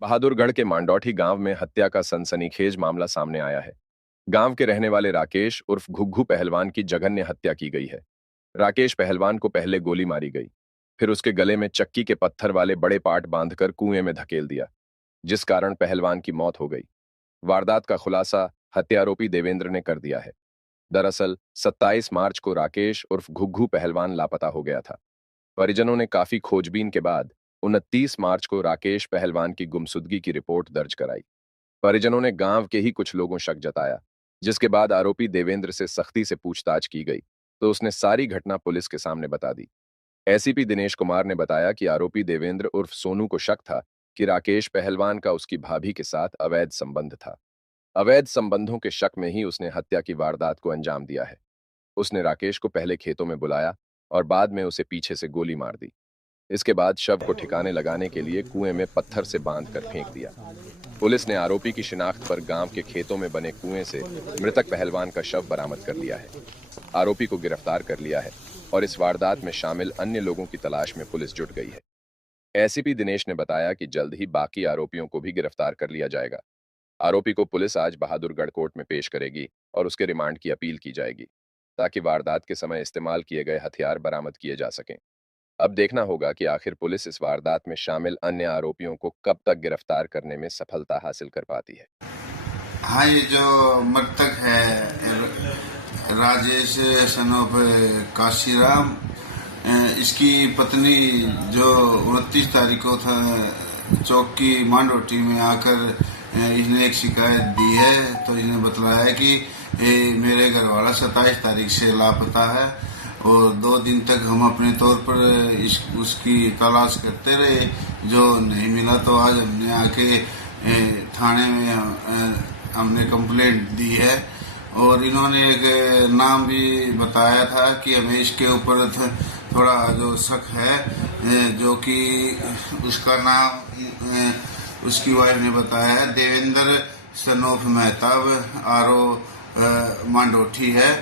बहादुरगढ़ के मांडौठी गांव में हत्या का सनसनीखेज मामला सामने आया है। गांव के रहने वाले राकेश उर्फ घुग्घू पहलवान की जघन्य हत्या की गई है। राकेश पहलवान को पहले गोली मारी गई, फिर उसके गले में चक्की के पत्थर वाले बड़े पाट बांधकर कुएं में धकेल दिया, जिस कारण पहलवान की मौत हो गई। वारदात का खुलासा हत्यारोपी देवेंद्र ने कर दिया है। दरअसल 27 मार्च को राकेश उर्फ घुग्घू पहलवान लापता हो गया था। परिजनों ने काफी खोजबीन के बाद 29 मार्च को राकेश पहलवान की गुमशुदगी की रिपोर्ट दर्ज कराई। परिजनों ने गांव के ही कुछ लोगों शक जताया, जिसके बाद आरोपी देवेंद्र से सख्ती से पूछताछ की गई तो उसने सारी घटना पुलिस के सामने बता दी। एसीपी दिनेश कुमार ने बताया कि आरोपी देवेंद्र उर्फ सोनू को शक था कि राकेश पहलवान का उसकी भाभी के साथ अवैध संबंध था। अवैध संबंधों के शक में ही उसने हत्या की वारदात को अंजाम दिया है। उसने राकेश को पहले खेतों में बुलाया और बाद में उसे पीछे से गोली मार दी। इसके बाद शव को ठिकाने लगाने के लिए कुएं में पत्थर से बांधकर फेंक दिया। पुलिस ने आरोपी की शिनाख्त पर गांव के खेतों में बने कुएं से मृतक पहलवान का शव बरामद कर लिया है। आरोपी को गिरफ्तार कर लिया है और इस वारदात में शामिल अन्य लोगों की तलाश में पुलिस जुट गई है। एसीपी दिनेश ने बताया कि जल्द ही बाकी आरोपियों को भी गिरफ्तार कर लिया जाएगा। आरोपी को पुलिस आज बहादुरगढ़ कोर्ट में पेश करेगी और उसके रिमांड की अपील की जाएगी, ताकि वारदात के समय इस्तेमाल किए गए हथियार बरामद किए जा सकें। अब देखना होगा कि आखिर पुलिस इस वारदात में शामिल अन्य आरोपियों को कब तक गिरफ्तार करने में सफलता हासिल कर पाती है। हाँ, ये जो मृतक है राजेश सनोफ काशीराम, इसकी पत्नी जो 29 तारीख को था चौकी मांडोटी में आकर इसने एक शिकायत दी है। तो इसने बतलाया है कि मेरे घर वाला 27 तारीख से लापता है और 2 दिन तक हम अपने तौर पर उसकी तलाश करते रहे, जो नहीं मिला। तो आज हमने आके थाने में हमने कंप्लेंट दी है और इन्होंने एक नाम भी बताया था कि हमें इसके ऊपर थोड़ा जो शक है, जो कि उसका नाम उसकी वाइफ ने बताया है देवेंद्र सनोफ मेहताब आरो मांडोठी है।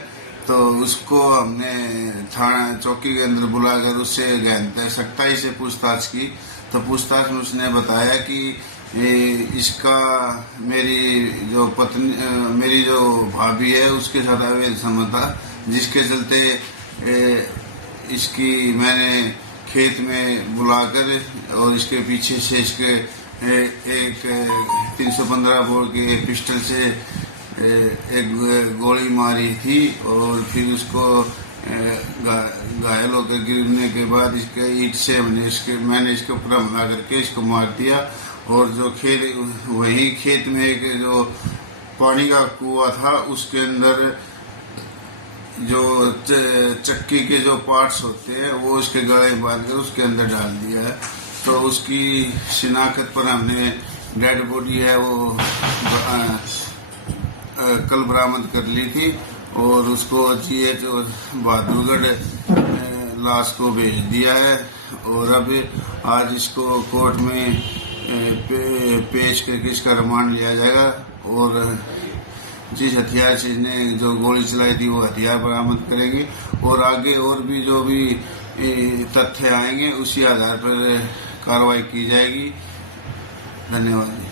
तो उसको हमने थाना चौकी के अंदर बुलाकर उससे गहन सख्ताई से पूछताछ की। तो पूछताछ में उसने बताया कि इसका मेरी जो पत्नी मेरी जो भाभी है उसके साथ अवैध संबंध था, जिसके चलते इसकी मैंने खेत में बुलाकर और इसके पीछे से इसके एक 315 बोर के पिस्टल से एक गोली मारी थी और फिर उसको घायल होकर गिरने के बाद इसके ईंट से मैंने इसके ऊपर हमला करके इसको मार दिया। और जो वही खेत में एक जो पानी का कुआं था उसके अंदर जो चक्की के जो पार्ट्स होते हैं वो उसके गले में बांध कर उसके अंदर डाल दिया है। तो उसकी शिनाख्त पर हमने डेड बॉडी है वो कल बरामद कर ली थी और उसको GH बहादुरगढ़ लाश को भेज दिया है। और अब आज इसको कोर्ट में पेश करके इसका रिमांड लिया जाएगा और जिस हथियार से इसने जो गोली चलाई थी वो हथियार बरामद करेंगे और आगे और भी जो भी तथ्य आएंगे उसी आधार पर कार्रवाई की जाएगी। धन्यवाद।